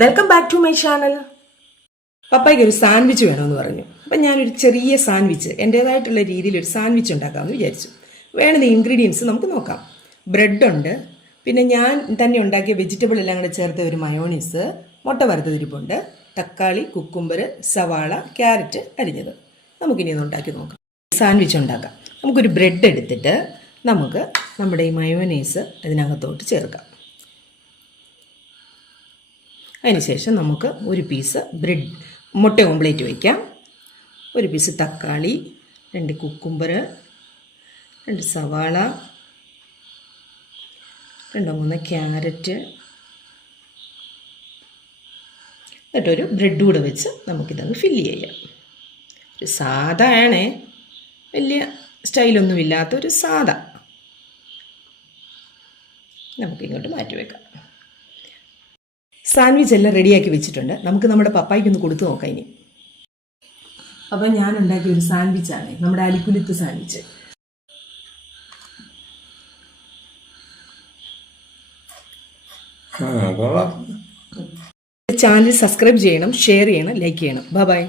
Welcome back to my channel. പപ്പായ്ക്ക് ഒരു sandwich വേണമെന്ന് പറഞ്ഞു. അപ്പം ഞാനൊരു ചെറിയ സാൻഡ്വിച്ച് എൻ്റേതായിട്ടുള്ള രീതിയിൽ ഒരു സാൻഡ്വിച്ച് ഉണ്ടാക്കാമെന്ന് വിചാരിച്ചു. വേണ്ടുന്ന ഇൻഗ്രീഡിയൻസ് നമുക്ക് നോക്കാം. ബ്രെഡുണ്ട്, പിന്നെ ഞാൻ തന്നെ ഉണ്ടാക്കിയ വെജിറ്റബിൾ എല്ലാം കൂടെ ചേർത്ത ഒരു മയോണീസ്, മുട്ട വറുത്തതിരിപ്പുണ്ട്, തക്കാളി, കുക്കുംബർ, സവാള, ക്യാരറ്റ് അരിഞ്ഞത്. നമുക്കിനി ഒന്ന് ഉണ്ടാക്കി നോക്കാം. സാൻഡ്വിച്ച് ഉണ്ടാക്കാം. നമുക്കൊരു ബ്രെഡ് എടുത്തിട്ട് നമുക്ക് നമ്മുടെ ഈ മയോണീസ് ഇതിനകത്തോട്ട് ചേർക്കാം. അതിനുശേഷം നമുക്ക് ഒരു പീസ് ബ്രെഡ് മുട്ട ഓംപ്ലേറ്റ് വയ്ക്കാം, ഒരു പീസ് തക്കാളി, 2 കുക്കുംബർ, 2 സവാള, 2-3 ക്യാരറ്റ്, എന്നിട്ടൊരു ബ്രെഡ് കൂടെ വെച്ച് നമുക്കിതങ്ങ് ഫില്ല് ചെയ്യാം. ഒരു സാധാരണേ, വലിയ സ്റ്റൈലൊന്നുമില്ലാത്തൊരു സാധാ. നമുക്കിങ്ങോട്ട് മാറ്റി വെക്കാം. സാൻഡ്വിച്ച് എല്ലാം റെഡിയാക്കി വെച്ചിട്ടുണ്ട്. നമുക്ക് നമ്മുടെ പപ്പായ്ക്കൊന്ന് കൊടുത്തു നോക്കാം ഇനി. അപ്പം ഞാൻ ഉണ്ടാക്കിയ ഒരു സാൻഡ്വിച്ചാണ് നമ്മുടെ അലിക്കുലുത്ത് സാൻഡ്വിച്ച്. ചാനൽ സബ്സ്ക്രൈബ് ചെയ്യണം, ഷെയർ ചെയ്യണം, ലൈക്ക് ചെയ്യണം. ബൈ.